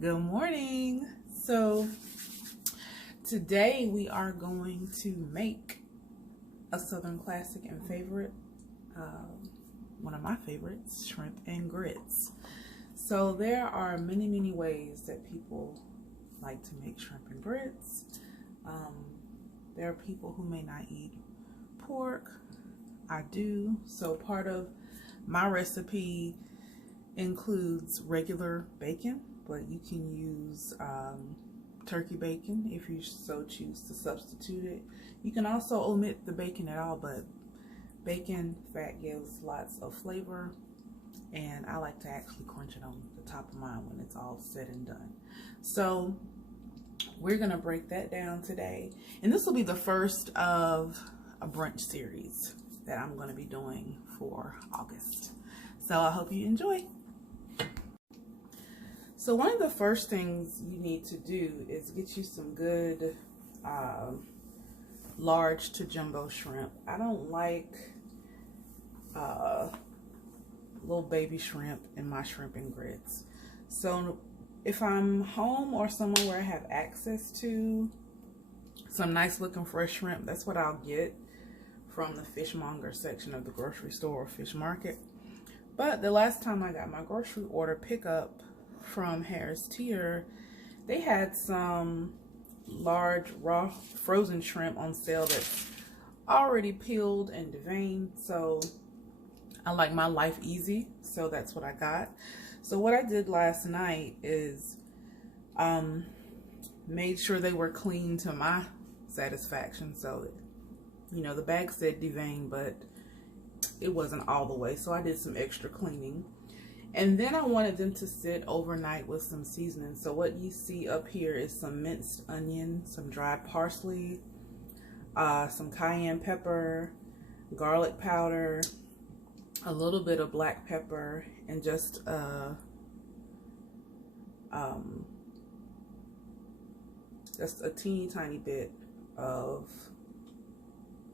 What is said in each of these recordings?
Good morning. So today we are going to make a Southern classic and favorite, one of my favorites, shrimp and grits. So there are many ways that people like to make shrimp and grits. There are people who may not eat pork. I do. So part of my recipe includes regular bacon, but you can use turkey bacon if you so choose to substitute it. You can also omit the bacon at all, but bacon fat gives lots of flavor, and I like to actually crunch it on the top of mine when it's all said and done. So we're gonna break that down today, and this will be the first of a brunch series that I'm gonna be doing for August. So I hope you enjoy. So one of the first things you need to do is get you some good large to jumbo shrimp. I don't like little baby shrimp in my shrimp and grits. So if I'm home or somewhere where I have access to some nice looking fresh shrimp, that's what I'll get from the fishmonger section of the grocery store or fish market. But the last time I got my grocery order pickup from Harris Teeter, they had some large raw frozen shrimp on sale that's already peeled and deveined. So I like my life easy, so that's what I got. So what I did last night is made sure they were clean to my satisfaction. So, you know, the bag said deveined, but it wasn't all the way, so I did some extra cleaning. And then I wanted them to sit overnight with some seasoning. So what you see up here is some minced onion, some dried parsley, some cayenne pepper, garlic powder, a little bit of black pepper, and just a teeny tiny bit of,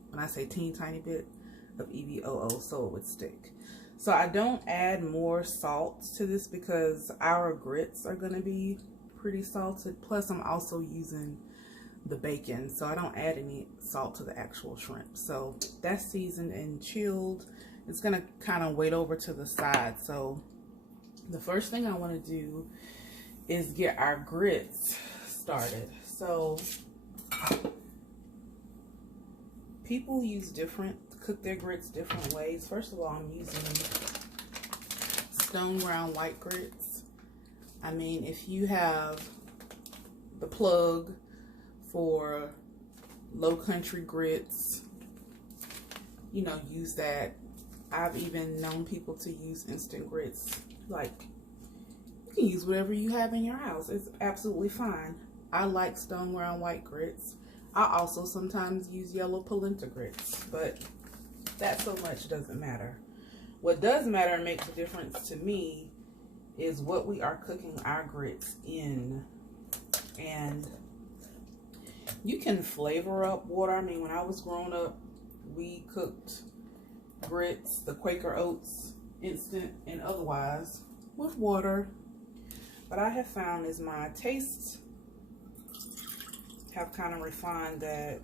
when I say teeny tiny bit, of EVOO so it would stick. So I don't add more salt to this because our grits are going to be pretty salted. Plus I'm also using the bacon, so I don't add any salt to the actual shrimp. So that's seasoned and chilled. It's going to kind of wait over to the side. So the first thing I want to do is get our grits started. So people cook their grits different ways. First of all, I'm using stone ground white grits. I mean, if you have the plug for low country grits, you know, use that. I've even known people to use instant grits. Like, you can use whatever you have in your house. It's absolutely fine. I like stone ground white grits. I also sometimes use yellow polenta grits, but that so much doesn't matter. What does matter and makes a difference to me is what we are cooking our grits in. And you can flavor up water. I mean, when I was growing up, we cooked grits, the Quaker Oats, instant and otherwise, with water. But I have found as my tastes have kind of refined that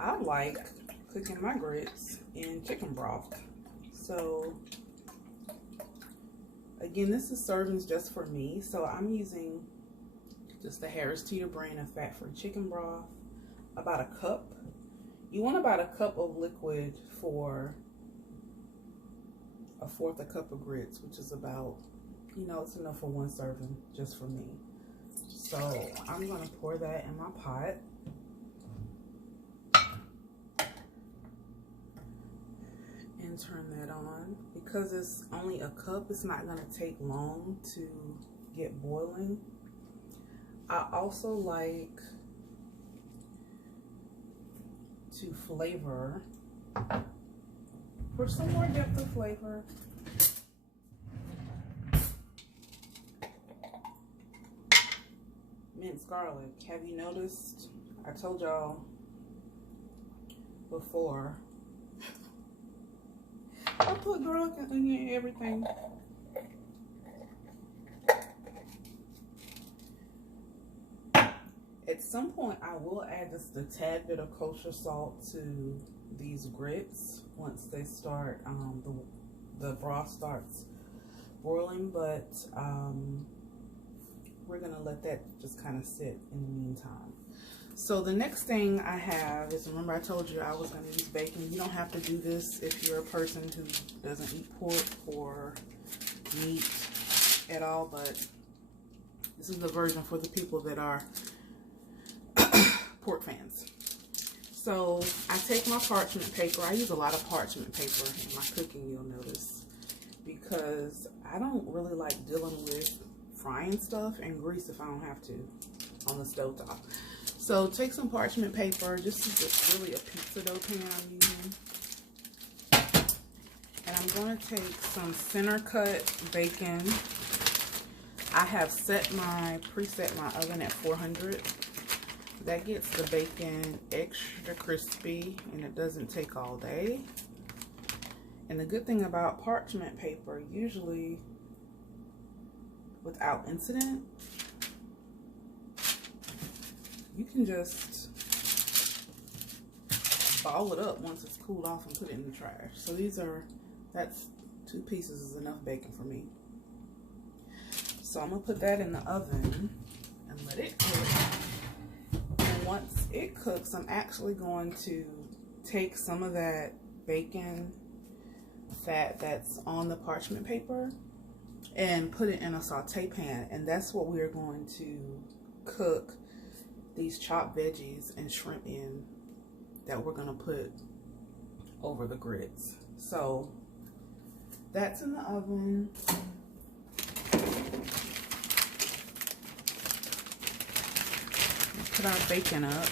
I like cooking my grits in chicken broth. So again, this is servings just for me. So I'm using just the Harris Teeter brand of fat-free chicken broth, about a cup. You want about a cup of liquid for a fourth a cup of grits, which is about, you know, it's enough for one serving just for me. So I'm gonna pour that in my pot. And turn that on. Because it's only a cup, it's not gonna take long to get boiling. I also like to flavor, for some more depth of flavor, minced garlic. Have you noticed? I told y'all before, I put garlic and onion in everything. At some point, I will add just a tad bit of kosher salt to these grits once they start, the broth starts boiling, but we're gonna let that just kind of sit in the meantime. So the next thing I have is, remember I told you I was gonna use bacon. You don't have to do this if you're a person who doesn't eat pork or meat at all, but this is the version for the people that are pork fans. So I take my parchment paper. I use a lot of parchment paper in my cooking, you'll notice, because I don't really like dealing with frying stuff and grease if I don't have to on the stovetop. So take some parchment paper. This is really a pizza dough pan I'm using. And I'm going to take some center cut bacon. I have preset my oven at 400. That gets the bacon extra crispy and it doesn't take all day. And the good thing about parchment paper, usually without incident, you can just ball it up once it's cooled off and put it in the trash. So that's 2 pieces is enough bacon for me. So I'm gonna put that in the oven and let it cook. And once it cooks, I'm actually going to take some of that bacon fat that's on the parchment paper and put it in a saute pan. And that's what we're going to cook these chopped veggies and shrimp in, that we're gonna put over the grits. So that's in the oven. Put our bacon up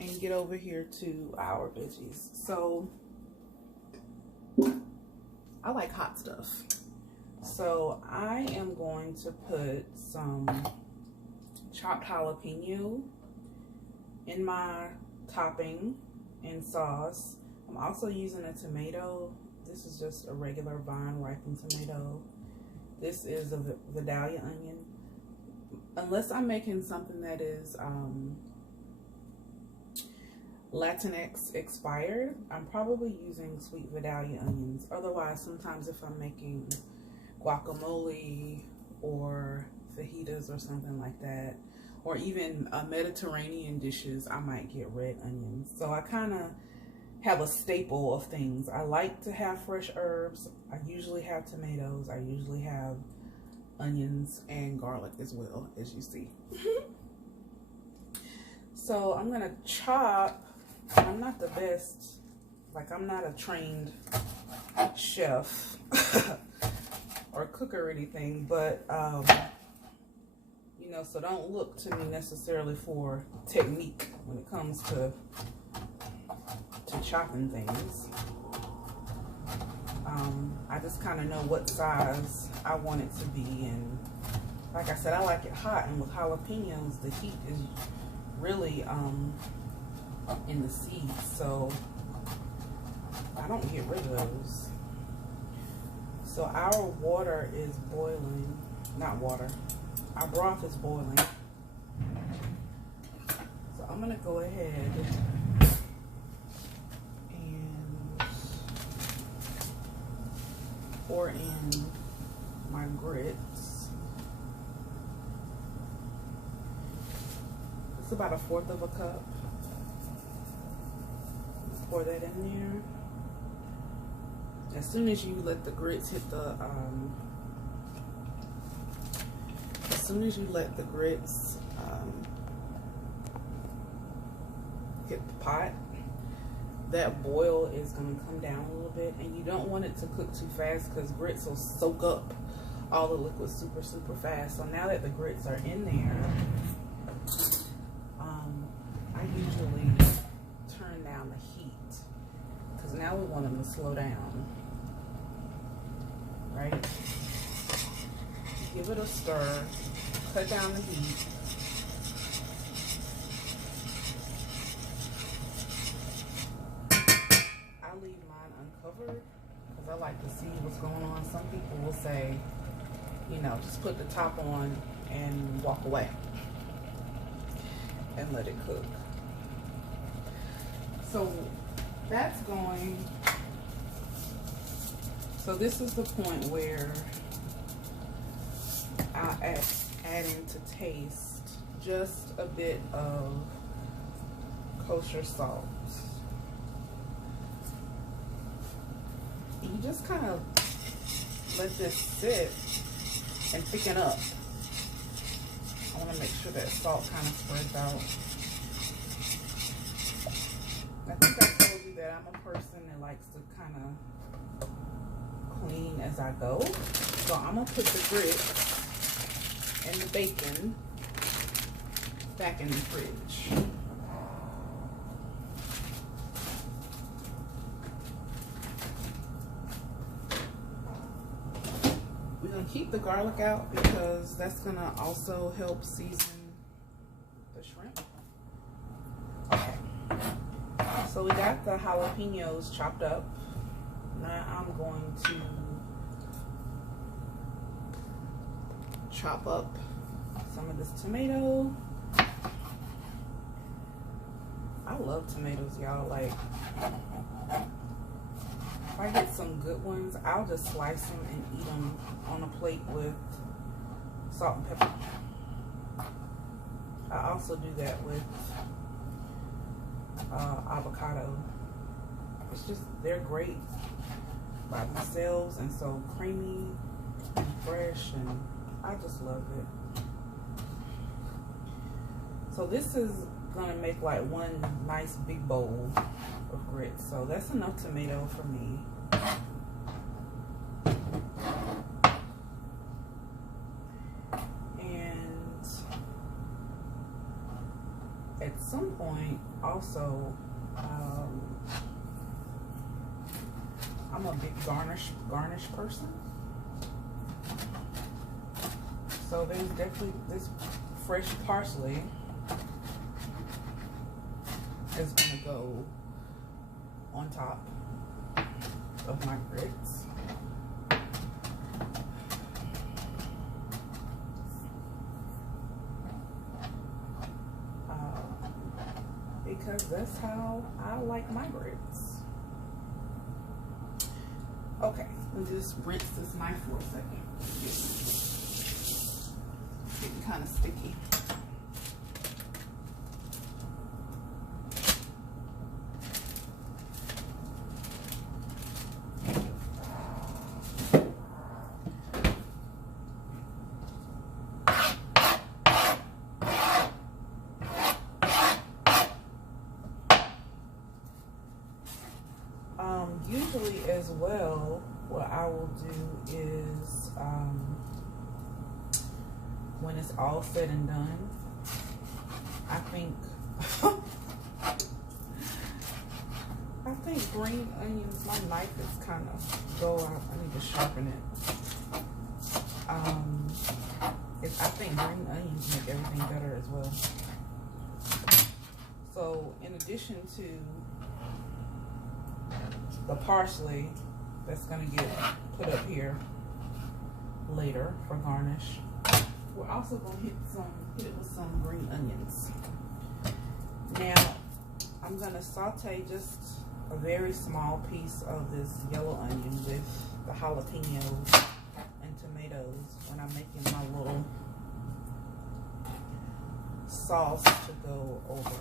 and get over here to our veggies. So I like hot stuff. So I am going to put some chopped jalapeno in my topping and sauce. I'm also using a tomato. This is just a regular vine ripened tomato. This is a Vidalia onion. Unless I'm making something that is Latinx expired, I'm probably using sweet Vidalia onions. Otherwise, sometimes if I'm making guacamole or fajitas or something like that, or even Mediterranean dishes, I might get red onions. So I kind of have a staple of things. I like to have fresh herbs. I usually have tomatoes. I usually have onions and garlic as well, as you see. So I'm gonna chop. I'm not the best, like I'm not a trained chef or cook or anything, but you know, so don't look to me necessarily for technique when it comes to chopping things. I just kind of know what size I want it to be, and like I said, I like it hot, and with jalapenos the heat is really in the seeds, so I don't get rid of those. So our water is boiling, not water, our broth is boiling. So I'm gonna go ahead and pour in my grits. It's about 1/4 of a cup. Let's pour that in there. As soon as you let the grits hit the, hit the pot, that boil is going to come down a little bit, and you don't want it to cook too fast because grits will soak up all the liquid super fast. So now that the grits are in there, I usually turn down the heat because now we want them to slow down, right? Give it a stir, cut down the heat. I leave mine uncovered because I like to see what's going on. Some people will say, you know, just put the top on and walk away and let it cook. So that's going, so this is the point where I'll add in to taste just a bit of kosher salt. You just kind of let this sit and thicken up. I want to make sure that salt kind of spreads out. I think I told you that I'm a person that likes to kind of clean as I go. So I'm going to put the grits and the bacon back in the fridge. We're going to keep the garlic out because that's going to also help season the shrimp. Okay. So we got the jalapenos chopped up. Now I'm going to chop up some of this tomato. I love tomatoes, y'all. Like, if I get some good ones, I'll just slice them and eat them on a plate with salt and pepper. I also do that with avocado. It's just, they're great by themselves and so creamy and fresh, and I just love it. So this is gonna make like one nice big bowl of grits. So that's enough tomato for me. And at some point also, I'm a big garnish person. So there's definitely this fresh parsley is gonna go on top of my grits. Because that's how I like my grits. Okay, let me just rinse this knife for a second. It's getting kind of sticky. Usually as well, what I will do is when it's all said and done, I think green onions, my knife is kind of go out. I need to sharpen it. I think green onions make everything better as well. So in addition to the parsley that's gonna get put up here later for garnish, we're also gonna hit it with some green onions. Now I'm gonna saute just a very small piece of this yellow onion with the jalapenos and tomatoes when I'm making my little sauce to go over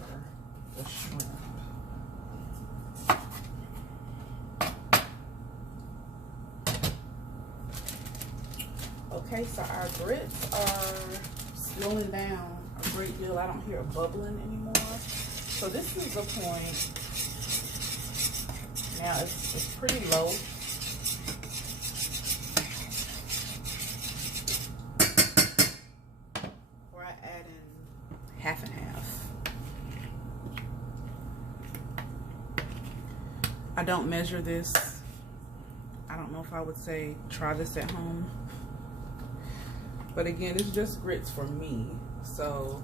the shrimp. Okay, so our grits are slowing down a great deal. I don't hear it bubbling anymore. So this is the point. Now it's pretty low. Where I add in half and half. I don't measure this. I don't know if I would say try this at home. But again, it's just grits for me. So,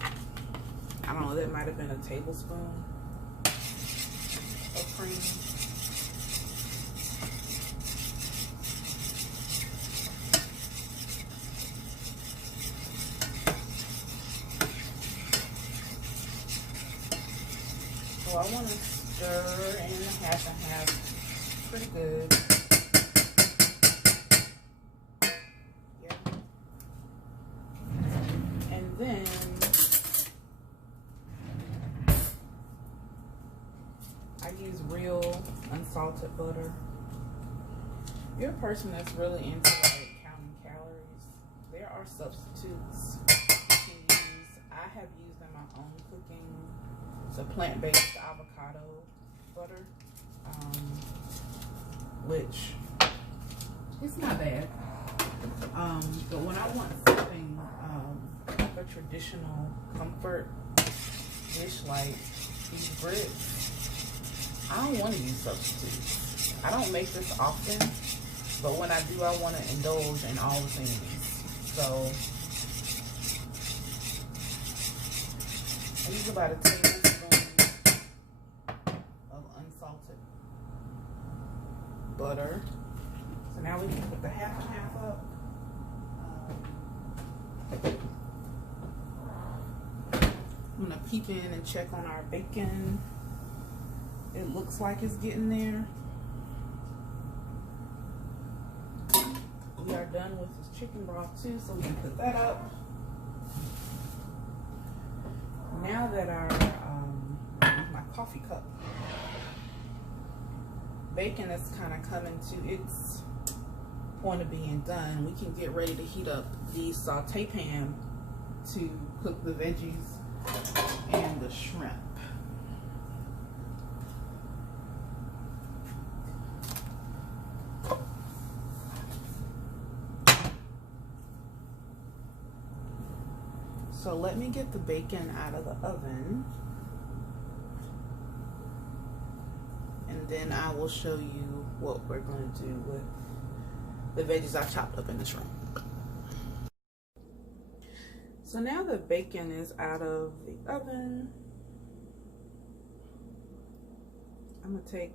I don't know, that might have been a tablespoon of cream. I want to stir in half and half pretty good. Yeah. And then I use real unsalted butter. If you're a person that's really into like counting calories, there are substitutes you can use. I have used in my own cooking the plant-based avocado butter, which it's not bad. But when I want something like a traditional comfort dish like these grits, I don't want to use substitutes. I don't make this often, but when I do, I want to indulge in all the things. So I use about a tablespoon of unsalted butter. So now we can put the half and half up. I'm gonna peep in and check on our bacon. It looks like it's getting there. We are done with this chicken broth too, so we can put that up. Now that our my coffee cup bacon is kind of coming to its point of being done, we can get ready to heat up the saute pan to cook the veggies and the shrimp. So let me get the bacon out of the oven, and then I will show you what we're going to do with the veggies I chopped up in the shrimp. So now the bacon is out of the oven, I'm going to take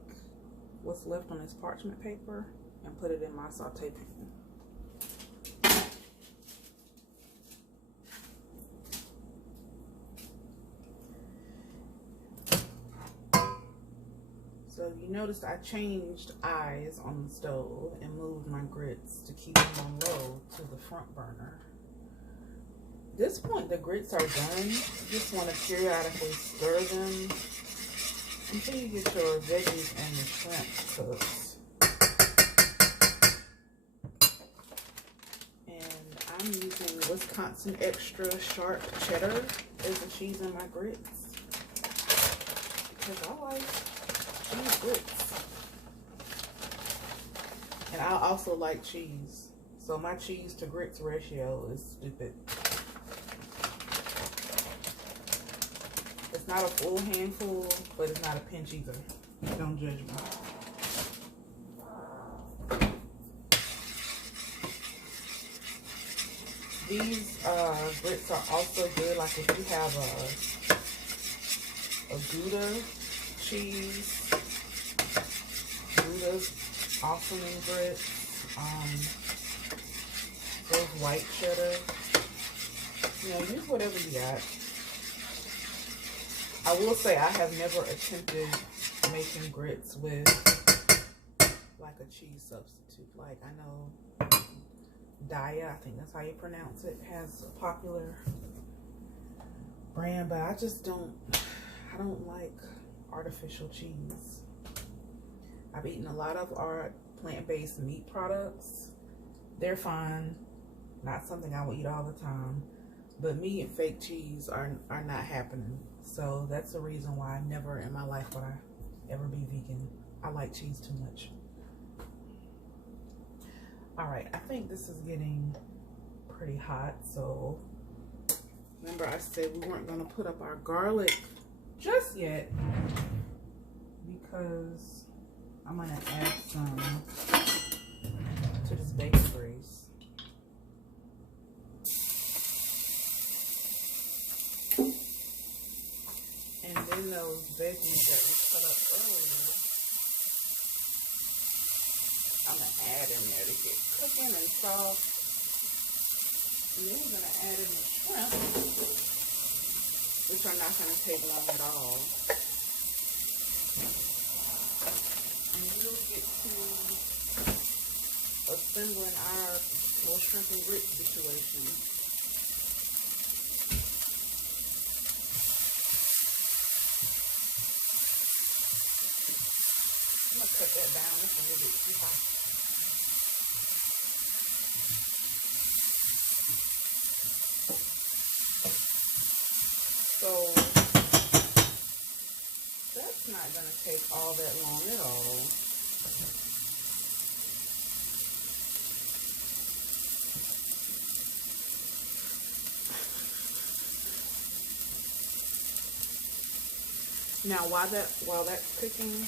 what's left on this parchment paper and put it in my saute pan. So you noticed I changed eyes on the stove and moved my grits to keep them on low to the front burner. At this point, the grits are done. You just want to periodically stir them until you get your veggies and the shrimp cooked. And I'm using Wisconsin Extra Sharp Cheddar as the cheese in my grits because I like cheese grits, and I also like cheese, so my cheese to grits ratio is stupid. It's not a full handful, but it's not a pinch either. Don't judge me. These grits are also good, like if you have a Gouda cheese. Gouda's awesome in grits. Those white cheddar. You know, use whatever you got. I will say I have never attempted making grits with like a cheese substitute. Like I know Daya, I think that's how you pronounce it, has a popular brand, but I just don't like artificial cheese. I've eaten a lot of our plant-based meat products. They're fine, not something I will eat all the time, but me and fake cheese are not happening. So that's the reason why never in my life would I ever be vegan. I like cheese too much. All right, I think this is getting pretty hot. So remember I said we weren't gonna put up our garlic just yet because I'm gonna add some to this bacon grease. And then those veggies that we cut up earlier, I'm gonna add in there to get cooking and soft. And then we're gonna add in the shrimp, which are not gonna take long at all. And we'll get to assembling our little shrimp and grits situation. I'm gonna cut that down. That's a little bit too hot. So that's not gonna take all that long at all. Now while that's cooking,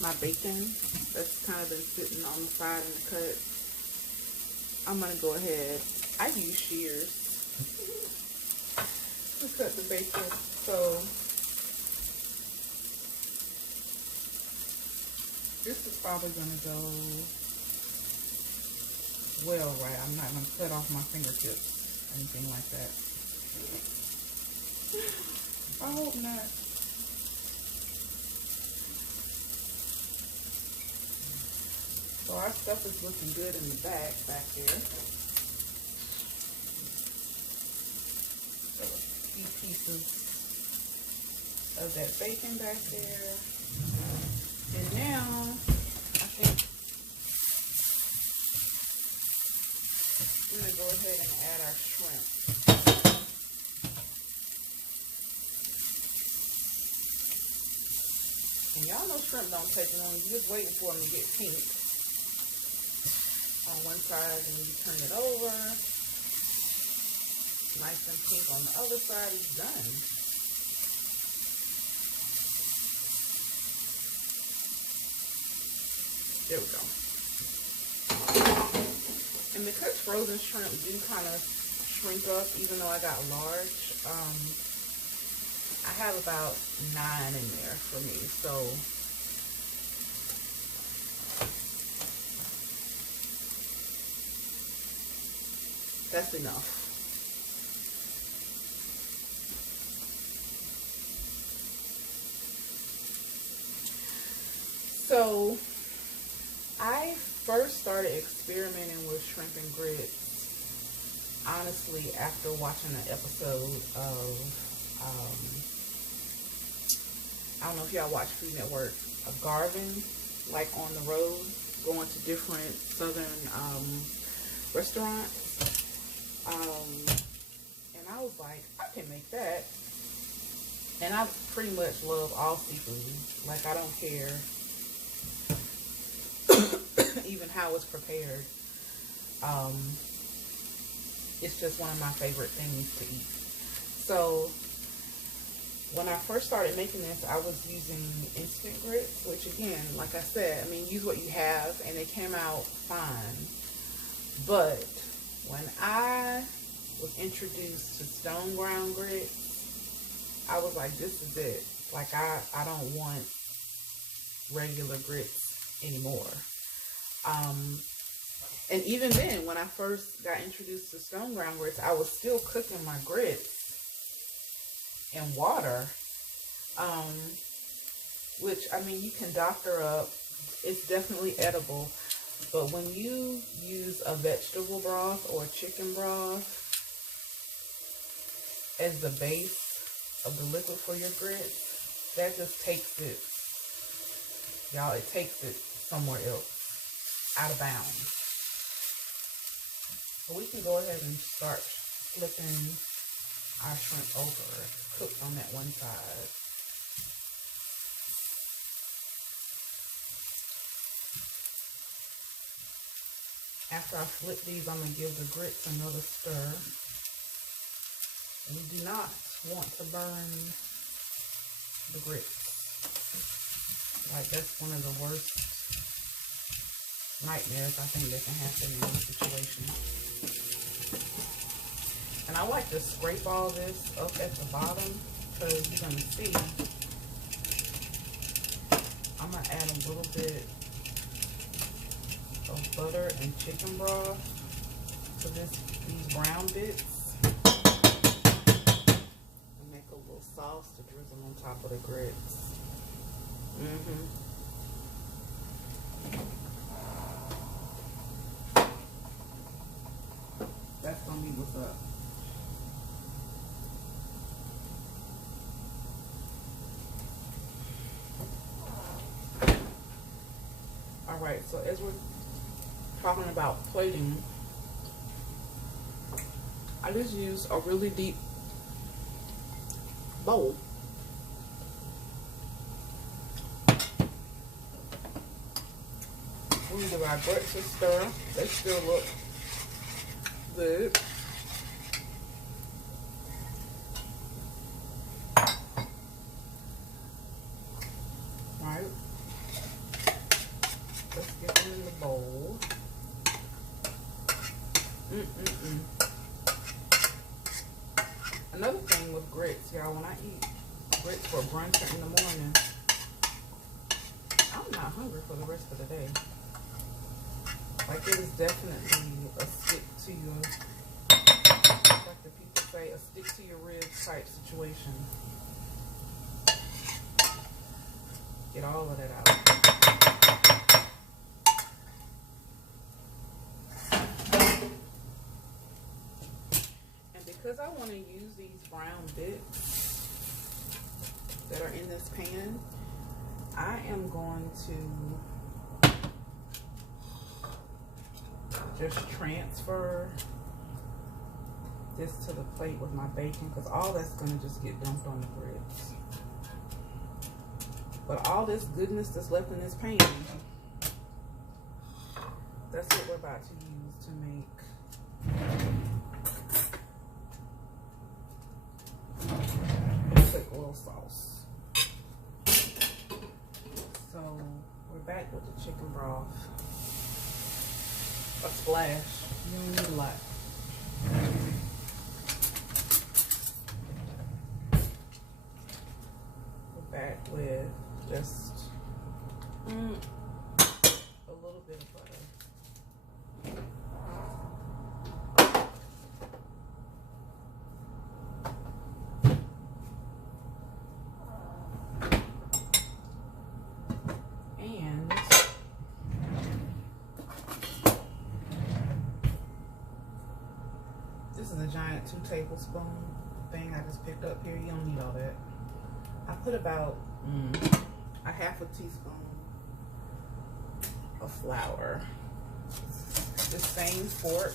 my bacon that's kind of been sitting on the side in the cut, I'm gonna go ahead. I use shears to cut the bacon, so this is probably gonna go well right. I'm not gonna cut off my fingertips, anything like that. I hope not. So our stuff is looking good in the back there. So a few pieces of that bacon back there. And now I think I'm gonna go ahead and add our shrimp. And y'all know shrimp don't take long. You're just waiting for them to get pink on one side, and you turn it over. Nice and pink on the other side. It's done. There we go. And because frozen shrimp do kind of shrink up, even though I got large, I have about 9 in there for me, so that's enough. So I first started experimenting with shrimp and grits, honestly, after watching an episode of I don't know if y'all watch Food Network, of Garvin, like on the road, going to different southern restaurants. And I was like, I can make that. And I pretty much love all seafood. Like, I don't care even how it's prepared. It's just one of my favorite things to eat. So when I first started making this, I was using instant grits, which again, like I said, I mean, use what you have, and they came out fine. But when I was introduced to stone ground grits, I was like, this is it. Like, I don't want regular grits anymore. And even then, when I first got introduced to stone ground grits, I was still cooking my grits in water, which, I mean, you can doctor up. It's definitely edible. But when you use a vegetable broth or chicken broth as the base of the liquid for your grits, that just takes it, y'all, it takes it somewhere else, out of bounds. So we can go ahead and start flipping our shrimp over, cooked on that one side. After I flip these, I'm going to give the grits another stir. You do not want to burn the grits. Like, that's one of the worst nightmares I think that can happen in this situation. And I like to scrape all this up at the bottom, because you're going to see I'm going to add a little bit of butter and chicken broth to these brown bits and make a little sauce to drizzle on top of the grits. That's gonna be what's up. Alright, so as we're talking about plating, I just use a really deep bowl. We give our grits a stir. They still look good. Alright. Let's get them in the bowl. Another thing with grits, y'all, when I eat grits for brunch in the morning, I'm not hungry for the rest of the day. Like, it is definitely a stick to your, like the people say, a stick to your ribs type situation. Get all of that out. And because I want to use these brown bits that are in this pan, I am going to just transfer this to the plate with my bacon, because all that's going to just get dumped on the grits. But all this goodness that's left in this pan, that's what we're about to use to make a quick little sauce. So we're back with the chicken broth. A splash. You don't need a lot. We're back with just a little bit of butter. And this is a giant 2 tablespoon thing I just picked up here. You don't need all that. I put about a half a teaspoon of flour. The same fork.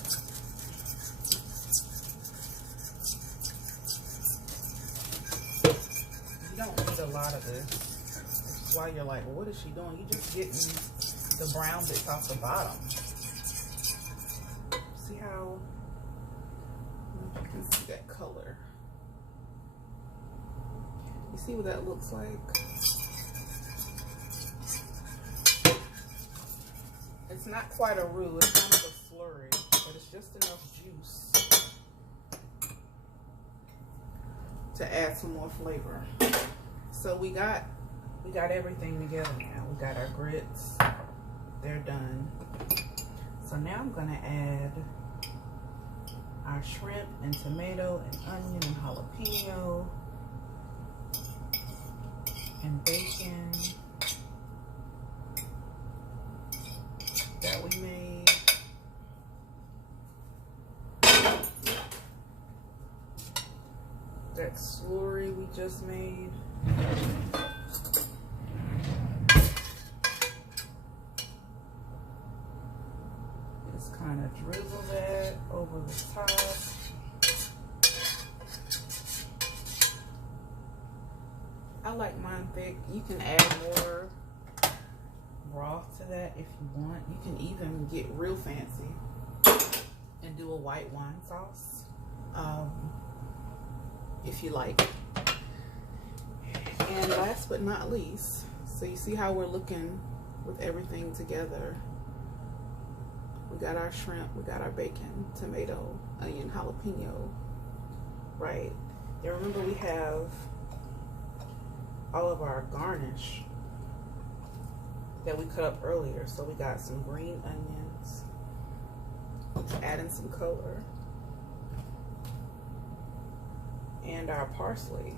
You don't need a lot of this. That's why you're like, well, what is she doing? You just getting the brown bits off the bottom. See how? You can see that color. You see what that looks like? It's not quite a roux, it's kind of a slurry, but it's just enough juice to add some more flavor. So we got everything together now. We got our grits, they're done. So now I'm gonna add our shrimp and tomato and onion and jalapeno and bacon that we made. That slurry we just made. Just kind of drizzle that over the top. I like mine thick. You can add more broth to that if you want. You can even get real fancy and do a white wine sauce if you like. And last but not least, so you see how we're looking with everything together. We got our shrimp, we got our bacon, tomato, onion, jalapeno, right? And remember, we have all of our garnish that we cut up earlier. So we got some green onions to add in some color, and our parsley.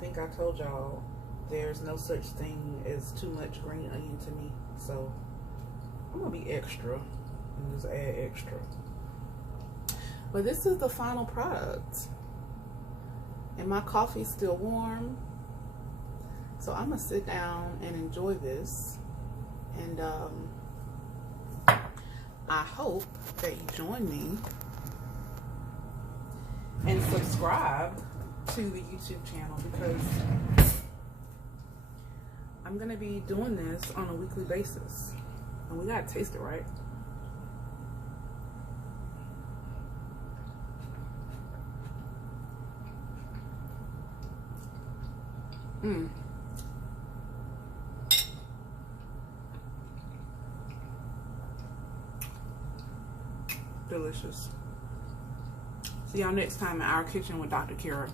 think I told y'all there's no such thing as too much green onion to me. So I'm gonna be extra and just add extra. But this is the final product. And my coffee's still warm. So I'm gonna sit down and enjoy this. And I hope that you join me and subscribe to the YouTube channel, because I'm gonna be doing this on a weekly basis. And we gotta taste it, right? Delicious. See y'all next time in Our Kitchen with Dr. Kira.